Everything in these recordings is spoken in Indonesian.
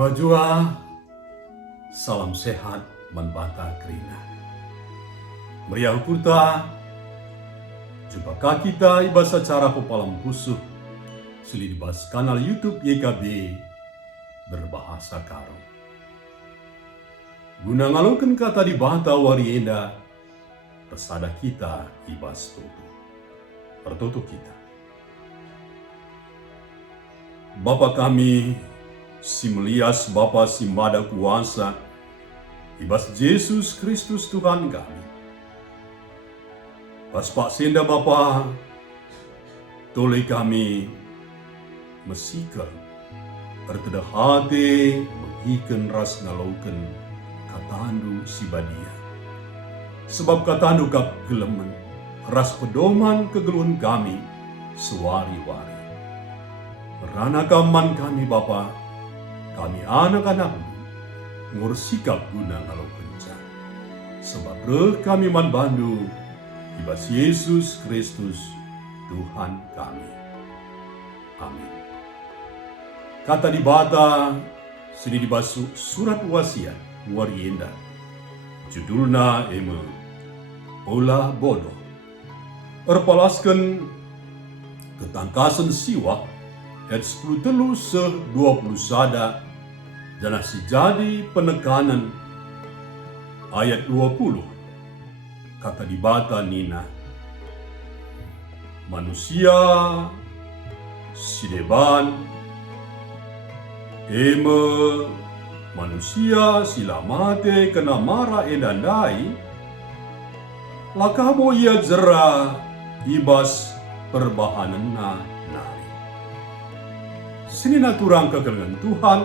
Jua-jua, salam sehat manbata kerina. Meriah kurta, jumpa kita ibas acara pepalam pusuh suli dibas kanal YouTube YKB berbahasa Karo. Guna ngalungkan kata di bata warienda, persada kita ibas tutu. Pertutu kita. Bapa kami, si melias Bapa si mada kuasa, ibas Yesus Kristus Tuhan kami. Pas Pak Senda Bapa, toleh kami mesikal, erteda hati, megiken ras ngalauken, katandu si badia. Sebab katandu kap gelemen, ras pedoman kegeluhan kami, sewari-wari. Merana kaman kami Bapa, kami anak-anakmu, ngursikap guna ngalau kencan. Sebab reh kami man bandu, ibas Yesus Kristus, Tuhan kami. Amin. Kata di bata, sini dibasu surat wasiat, warienda. Judulna eme, olah bodoh. Erpalaskan ketangkasan siwa, ayat 10 telu se 20 sada, dan si jadi penekanan ayat 20. Kata di bata nina, manusia sideban eme manusia sila mate kena mara endandai lakamo ia jera ibas perbahanana nari. Sini naturang kekelengan Tuhan,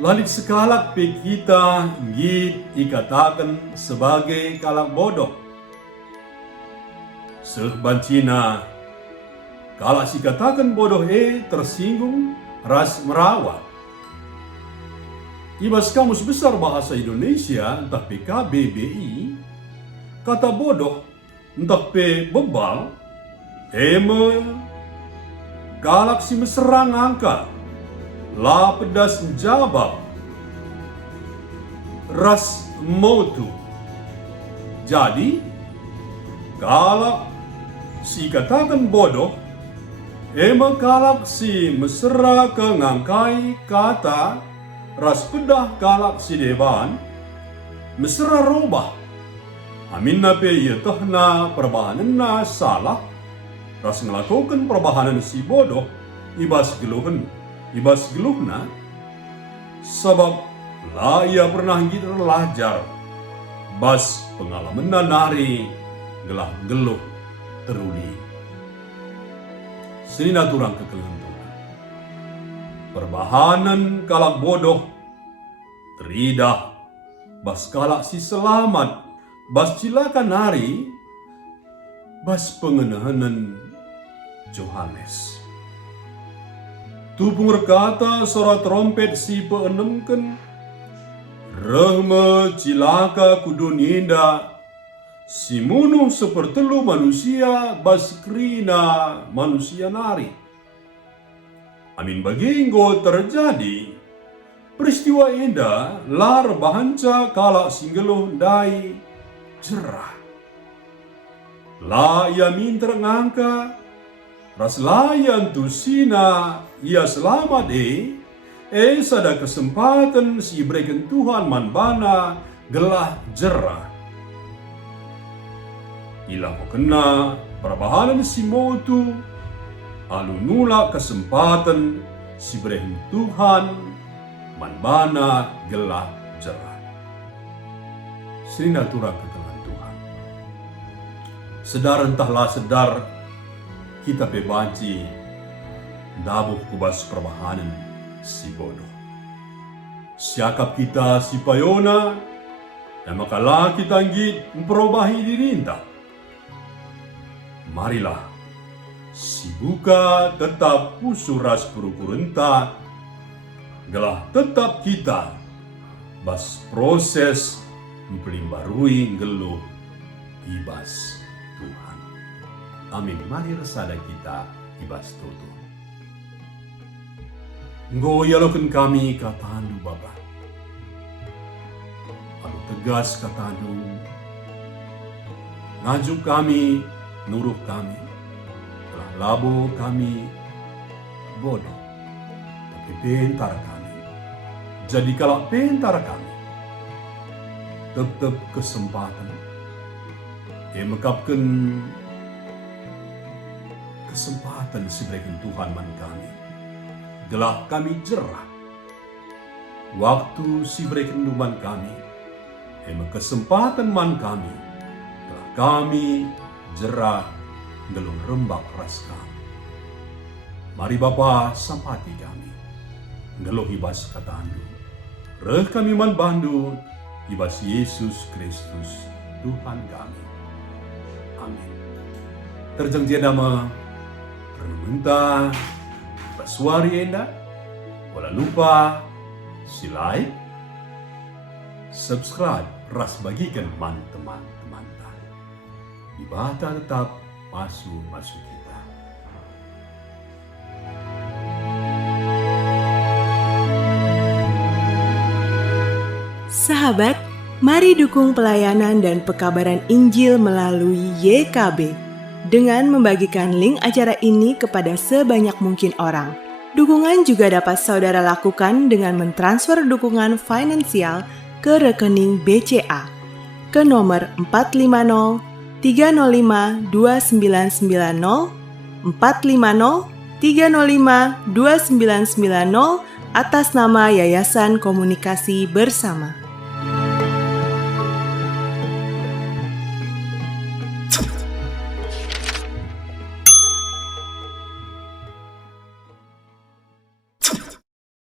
lalit sekalak pe kita ngit ikatakan sebagai kalak bodoh. Sebancina, kalak si katakan bodoh tersinggung ras merawat. Ibas Kamus Besar Bahasa Indonesia entah PKBBI, kata bodoh entah pe bebal, galaksi meserang angka, la pedas jabab, ras motu. Jadi, kalau si katakan bodoh, galaksi mesra ke ngangkai kata, ras pedah galaksi deban, mesra robah. Amin nape ia tehna perbahanana salah, ras ngelakukan perbahanan si bodoh, ibas geluhna, sebab lah ia pernah gitu belajar, bas pengalaman nari, gelah geluh teruli. Sini naturang kekelengan Tuhan. Perbahanan kalak bodoh, teridah, bas kalak si selamat, bas cilakan nari, bas pengenahanan Johannes. Tupung rekata suara trompet si peenemken, rehme cilaka kuduninda, si munuh sepertelu manusia bas krina manusia nari. Amin baginggo terjadi, peristiwa indah lar bahanca kalak singgeluh dai jerah. La ia minter ngangka, ras layan tu sina ia selamat sada kesempatan si berikan Tuhan manbana gelah jerah. Ila kena perbahanan si motu, alu nula kesempatan si berikan Tuhan manbana gelah jerah. Sini naturang kekelengan Tuhan. Sedar entahlah sedar, kita bebanci dabuh kubas perbahanan si bodoh. Siakap kita si payona, dan makalah kita anggit memperobahi dirinta. Marilah, si buka tetap pusuras purukurenta, gelah tetap kita bas proses mempelimbarui geluh ibas Tuhan. Amin. Mari resada kita ibas tutu. Ngoyalokan kami katandu Bapa. Alu tegas katandu. Ngajuk kami, nuruh kami. Telah labo kami bodoh. Tapi pintar kami. Jadi kalau pintar kami. Tetap kesempatan. Mekapkan kesempatan si berikan Tuhan man kami. Gelah kami jerah. Waktu si berikan man kami. Kesempatan man kami. Gelah kami jerah gelung rembak ras kami. Mari Bapa sampati kami. Geluh ibas katandu. Reh kami man bandu. Ibas Yesus Kristus Tuhan kami. Amin. Terjang jedama renunta basuari enda. Wala lupa si like, subscribe, ras bagikan teman-teman. Ibata tetap masuk kita. Sahabat, mari dukung pelayanan dan pekabaran Injil melalui YKB dengan membagikan link acara ini kepada sebanyak mungkin orang. Dukungan juga dapat saudara lakukan dengan mentransfer dukungan finansial ke rekening BCA ke nomor 450 305 2990 450 305 2990 atas nama Yayasan Komunikasi Bersama.